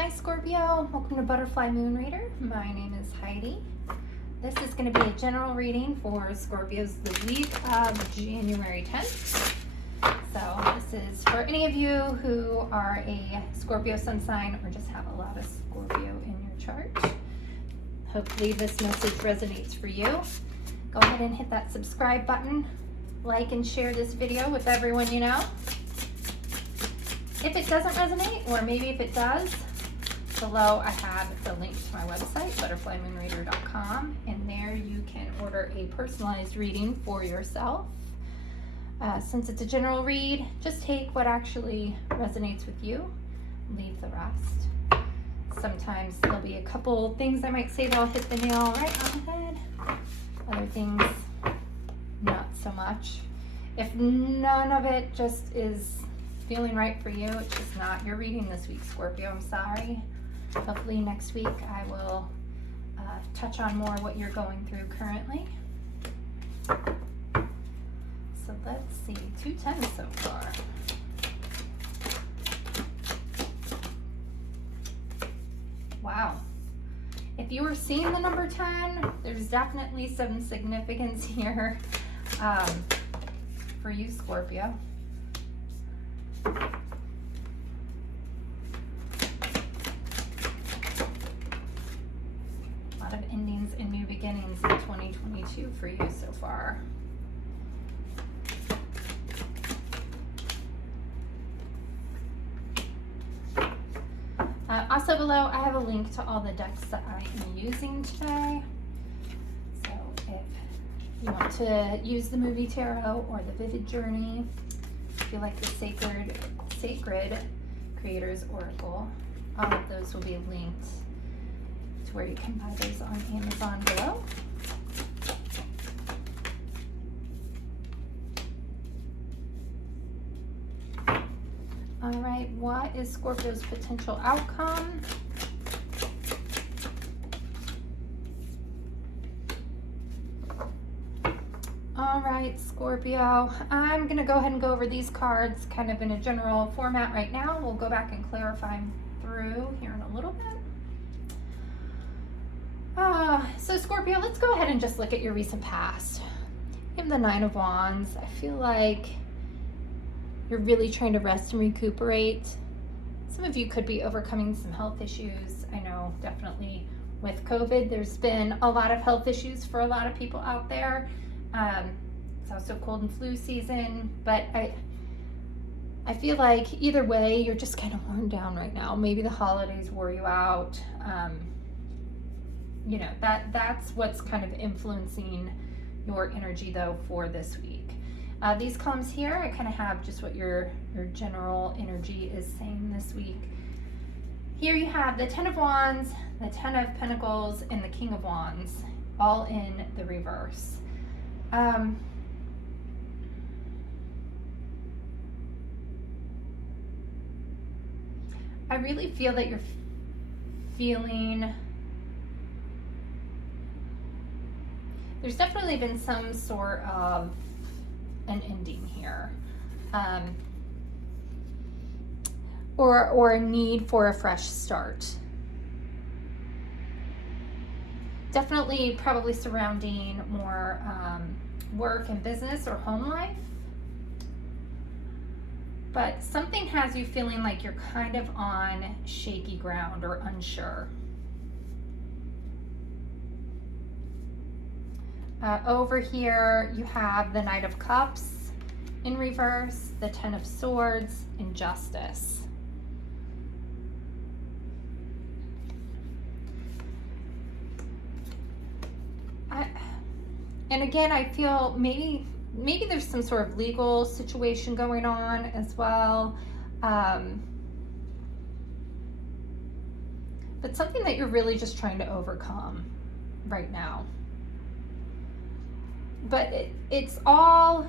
Hi Scorpio, welcome to Butterfly Moon Reader. My name is Heidi. This is going to be a general reading for Scorpios the week of January 10th. So this is for any of you who are a Scorpio sun sign or just have a lot of Scorpio in your chart. Hopefully this message resonates for you. Go ahead and hit that subscribe button, like and share this video with everyone you know. If it doesn't resonate, or maybe if it does, below I have the link to my website, butterflymoonreader.com, and there you can order a personalized reading for yourself. Since it's a general read, just take what actually resonates with you, leave the rest. Sometimes there'll be a couple things I might say that'll hit the nail right on the head. Other things, not so much. If none of it just is feeling right for you, it's just not your reading this week, Scorpio. I'm sorry. Hopefully next week I will touch on more what you're going through currently. So let's see, 2 10s so far. Wow. If you were seeing the number 10, there's definitely some significance here for you, Scorpio. Of endings and new beginnings in 2022 for you so far. Also below, I have a link to all the decks that I am using today. So if you want to use the movie tarot or the Vivid Journey, if you like the Sacred Creators Oracle, all of those will be linked where you can buy those on Amazon below. All right, what is Scorpio's potential outcome? All right, Scorpio, I'm gonna go ahead and go over these cards kind of in a general format right now. We'll go back and clarify them through here in a little bit. So Scorpio, let's go ahead and just look at your recent past. You have the 9 of Wands. I feel like you're really trying to rest and recuperate. Some of you could be overcoming some health issues. I know definitely with COVID, there's been a lot of health issues for a lot of people out there. It's also cold and flu season, but I feel like either way, you're just kind of worn down right now. Maybe the holidays wore you out. You know, that's what's kind of influencing your energy though for this week. These columns here, I kind of have just what your general energy is saying this week. Here you have the 10 of Wands, the 10 of Pentacles, and the King of Wands, all in the reverse. I really feel that you're feeling. There's definitely been some sort of an ending here, or a need for a fresh start. Definitely probably surrounding more work and business or home life. But something has you feeling like you're kind of on shaky ground or unsure. Over here, you have the Knight of Cups in reverse, the 10 of Swords, and Justice. And again, I feel maybe there's some sort of legal situation going on as well. But something that you're really just trying to overcome right now. But it's all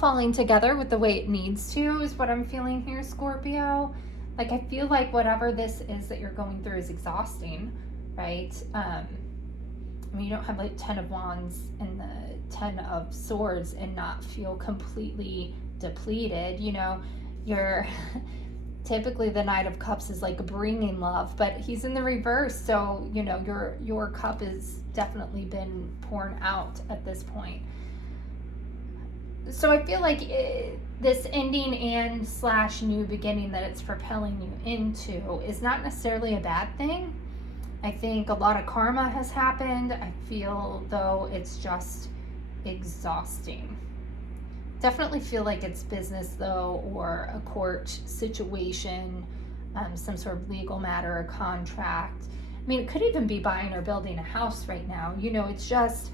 falling together with the way it needs to, is what I'm feeling here, Scorpio. Like, I feel like whatever this is that you're going through is exhausting, right? I mean, you don't have like 10 of Wands and the 10 of Swords and not feel completely depleted. You know, you're typically the Knight of Cups is like bringing love, but he's in the reverse. So, you know, your cup has definitely been poured out at this point. So I feel like this ending and / new beginning that it's propelling you into is not necessarily a bad thing. I think a lot of karma has happened. I feel though it's just exhausting. Definitely feel like it's business though, or a court situation, some sort of legal matter, a contract. I mean, it could even be buying or building a house right now. You know, it's just,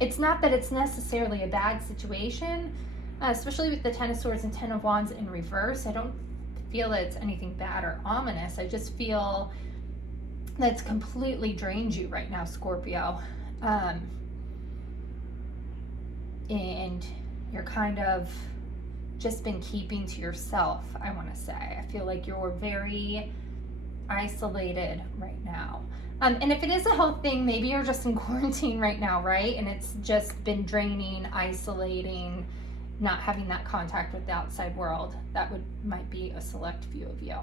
it's not that it's necessarily a bad situation, especially with the 10 of Swords and 10 of Wands in reverse. I don't feel that it's anything bad or ominous. I just feel that's completely drained you right now, Scorpio. And you're kind of just been keeping to yourself, I want to say. I feel like you're very isolated right now. And if it is a health thing, maybe you're just in quarantine right now, right? And it's just been draining, isolating, not having that contact with the outside world. That might be a select few of you.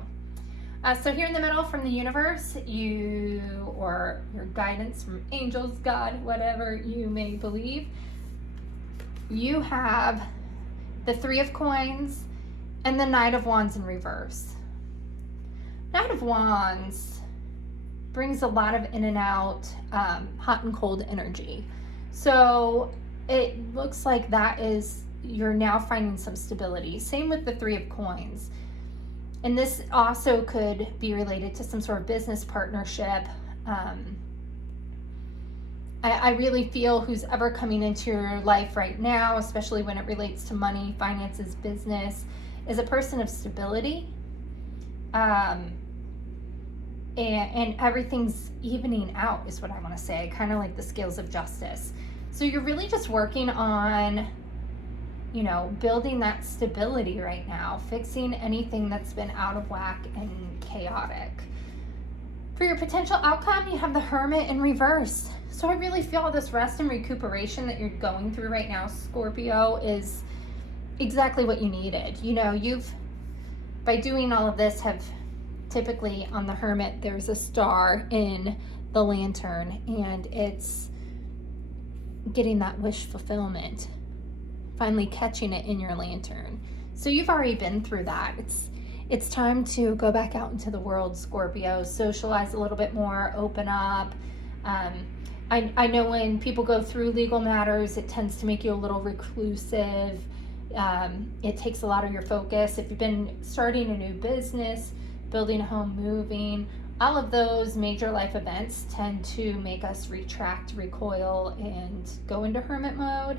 So here in the middle from the universe, you, or your guidance from angels, God, whatever you may believe, you have the 3 of Coins and the Knight of Wands in reverse. Knight of Wands brings a lot of in and out, hot and cold energy. So it looks like that is, you're now finding some stability. Same with the 3 of Coins. And this also could be related to some sort of business partnership. I really feel who's ever coming into your life right now, especially when it relates to money, finances, business, is a person of stability. And everything's evening out is what I want to say, kind of like the scales of justice. So you're really just working on, you know, building that stability right now, fixing anything that's been out of whack and chaotic. For your potential outcome, you have the Hermit in reverse. So I really feel this rest and recuperation that you're going through right now, Scorpio, is exactly what you needed. You know, you've, by doing all of this, have typically on the Hermit, there's a star in the lantern, and it's getting that wish fulfillment, finally catching it in your lantern. So you've already been through that. It's time to go back out into the world, Scorpio, socialize a little bit more, open up. I know when people go through legal matters, it tends to make you a little reclusive. It takes a lot of your focus. If you've been starting a new business, building a home, moving, all of those major life events tend to make us retract, recoil, and go into hermit mode.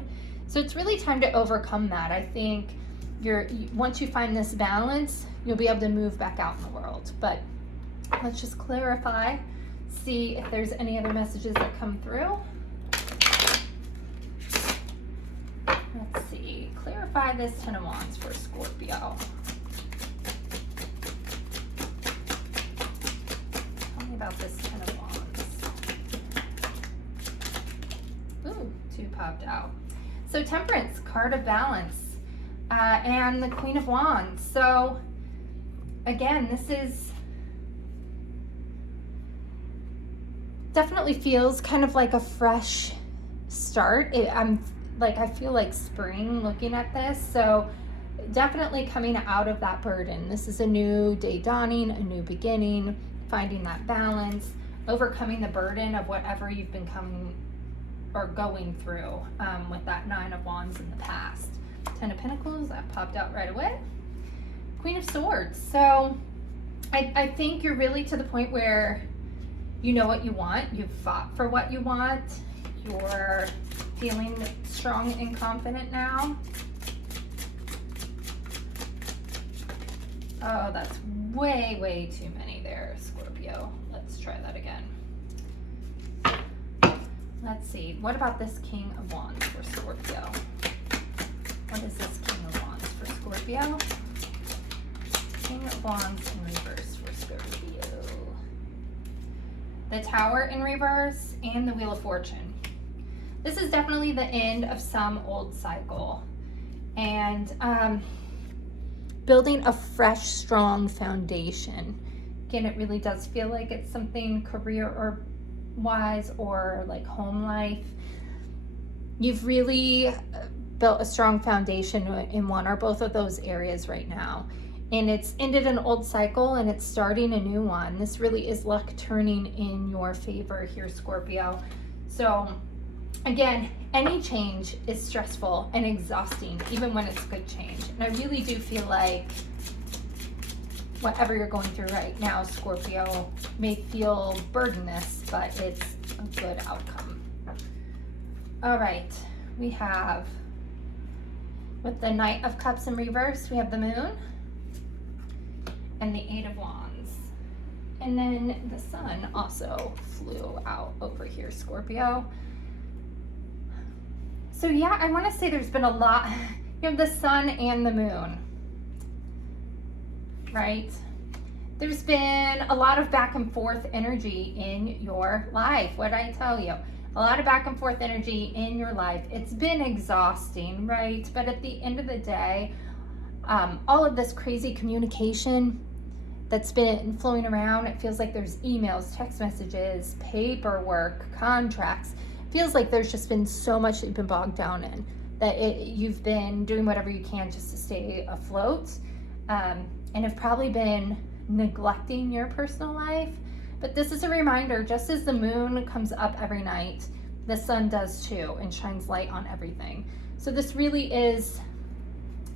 So it's really time to overcome that. I think once you find this balance, you'll be able to move back out in the world. But let's just clarify, see if there's any other messages that come through. Let's see, clarify this 10 of Wands for Scorpio. Tell me about this 10 of Wands. Ooh, 2 popped out. So Temperance, card of balance, and the Queen of Wands. So again, this is definitely feels kind of like a fresh start. I feel like spring looking at this. So definitely coming out of that burden. This is a new day dawning, a new beginning, finding that balance, overcoming the burden of whatever you've been going through with that 9 of Wands in the past. 10 of Pentacles, that popped out right away. Queen of Swords. So I think you're really to the point where you know what you want. You've fought for what you want. You're feeling strong and confident now. Oh, that's way, way too many there, Scorpio. Let's try that again. Let's see. What about this King of Wands for Scorpio? What is this King of Wands for Scorpio? King of Wands in reverse for Scorpio. The Tower in reverse and the Wheel of Fortune. This is definitely the end of some old cycle, and building a fresh, strong foundation. Again, it really does feel like it's something career or wise or like home life. You've really built a strong foundation in one or both of those areas right now. And it's ended an old cycle and it's starting a new one. This really is luck turning in your favor here, Scorpio. So again, any change is stressful and exhausting, even when it's good change. And I really do feel like whatever you're going through right now, Scorpio, may feel burdenous, but it's a good outcome. All right, we have, with the Knight of Cups in reverse, we have the Moon and the Eight of Wands. And then the Sun also flew out over here, Scorpio. So yeah, I want to say there's been a lot. You have the Sun and the Moon, right? There's been a lot of back and forth energy in your life. What did I tell you? A lot of back and forth energy in your life. It's been exhausting, right? But at the end of the day, all of this crazy communication that's been flowing around, it feels like there's emails, text messages, paperwork, contracts. It feels like there's just been so much that you've been bogged down in, that you've been doing whatever you can just to stay afloat, and have probably been neglecting your personal life. But this is a reminder, just as the moon comes up every night, the sun does too, and shines light on everything. So this really is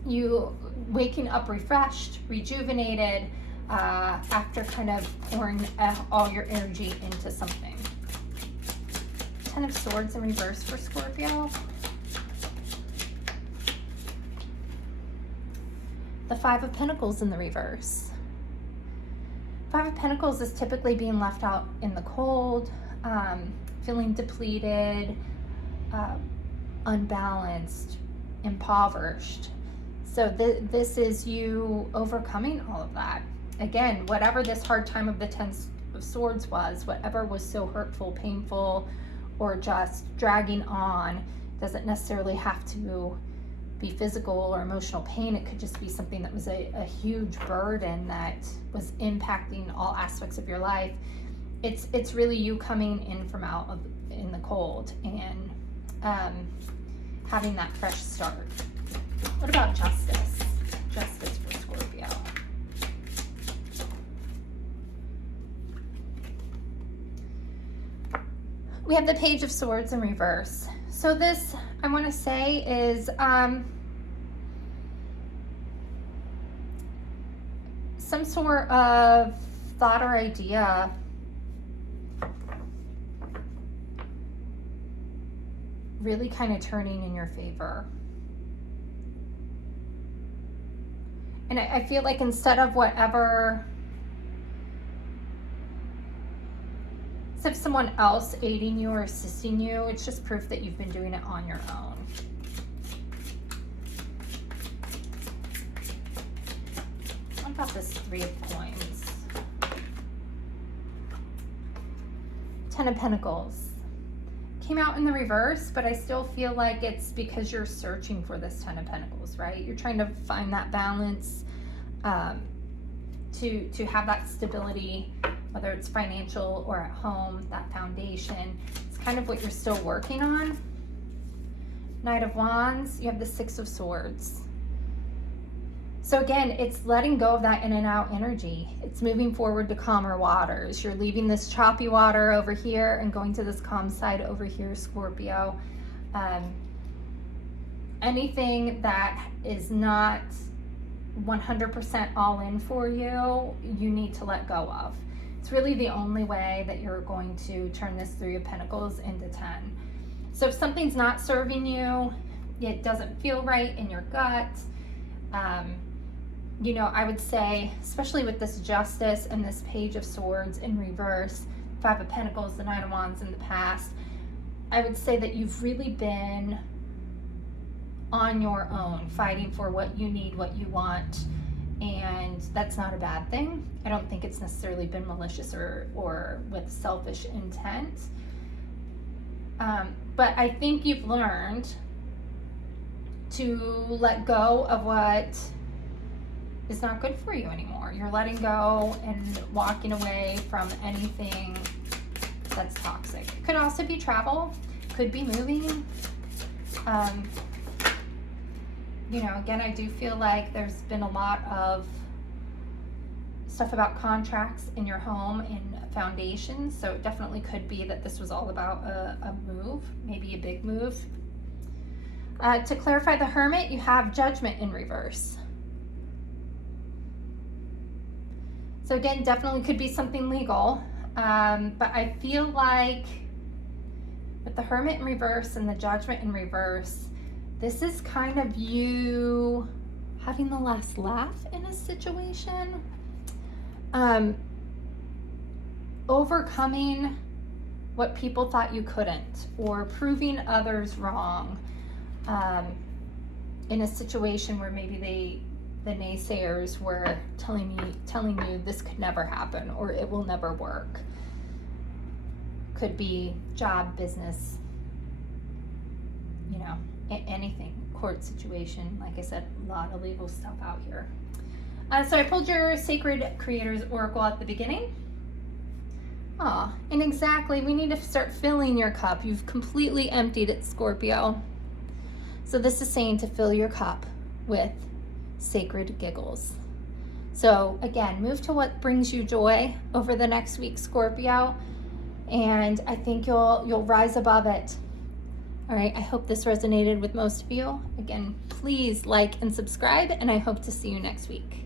you waking up refreshed, rejuvenated, after kind of pouring all your energy into something. Ten of Swords in reverse for Scorpio. The Five of Pentacles in the reverse. Five of Pentacles is typically being left out in the cold, feeling depleted, unbalanced, impoverished. So this is you overcoming all of that. Again, whatever this hard time of the Ten of Swords was, whatever was so hurtful, painful, or just dragging on, doesn't necessarily have to be physical or emotional pain. It could just be something that was a huge burden that was impacting all aspects of your life. It's really you coming in from out of in the cold and having that fresh start. What about justice? Justice for Scorpio. We have the Page of Swords in reverse. So this, I want to say, is some sort of thought or idea really kind of turning in your favor. And I feel like instead of someone else aiding you or assisting you, it's just proof that you've been doing it on your own. What about this Three of Coins? Ten of Pentacles. Came out in the reverse, but I still feel like it's because you're searching for this Ten of Pentacles, right? You're trying to find that balance, to have that stability, whether it's financial or at home, that foundation. It's kind of what you're still working on. Knight of Wands, you have the Six of Swords. So again, it's letting go of that in and out energy. It's moving forward to calmer waters. You're leaving this choppy water over here and going to this calm side over here, Scorpio. Anything that is not 100% all in for you, you need to let go of. It's really the only way that you're going to turn this Three of Pentacles into 10. So if something's not serving you, it doesn't feel right in your gut, you know, I would say, especially with this Justice and this Page of Swords in reverse, Five of Pentacles, the Nine of Wands in the past, I would say that you've really been on your own, fighting for what you need, what you want, and that's not a bad thing. I don't think it's necessarily been malicious or with selfish intent. But I think you've learned to let go of what is not good for you anymore. You're letting go and walking away from anything that's toxic. It could also be travel, could be moving. You know, again, I do feel like there's been a lot of stuff about contracts in your home and foundations, so it definitely could be that this was all about a move, maybe a big move. To clarify the Hermit, you have Judgment in reverse. So again, definitely could be something legal, but I feel like with the Hermit in reverse and the Judgment in reverse, this is kind of you having the last laugh in a situation, overcoming what people thought you couldn't, or proving others wrong in a situation where maybe the naysayers were telling you this could never happen or it will never work. Could be job, business, you know, anything, court situation. Like I said, a lot of legal stuff out here. So I pulled your Sacred Creators Oracle at the beginning. And exactly, we need to start filling your cup. You've completely emptied it, Scorpio. So this is saying to fill your cup with sacred giggles. So again, move to what brings you joy over the next week, Scorpio, and I think you'll rise above it. All right, I hope this resonated with most of you. Again, please like and subscribe, and I hope to see you next week.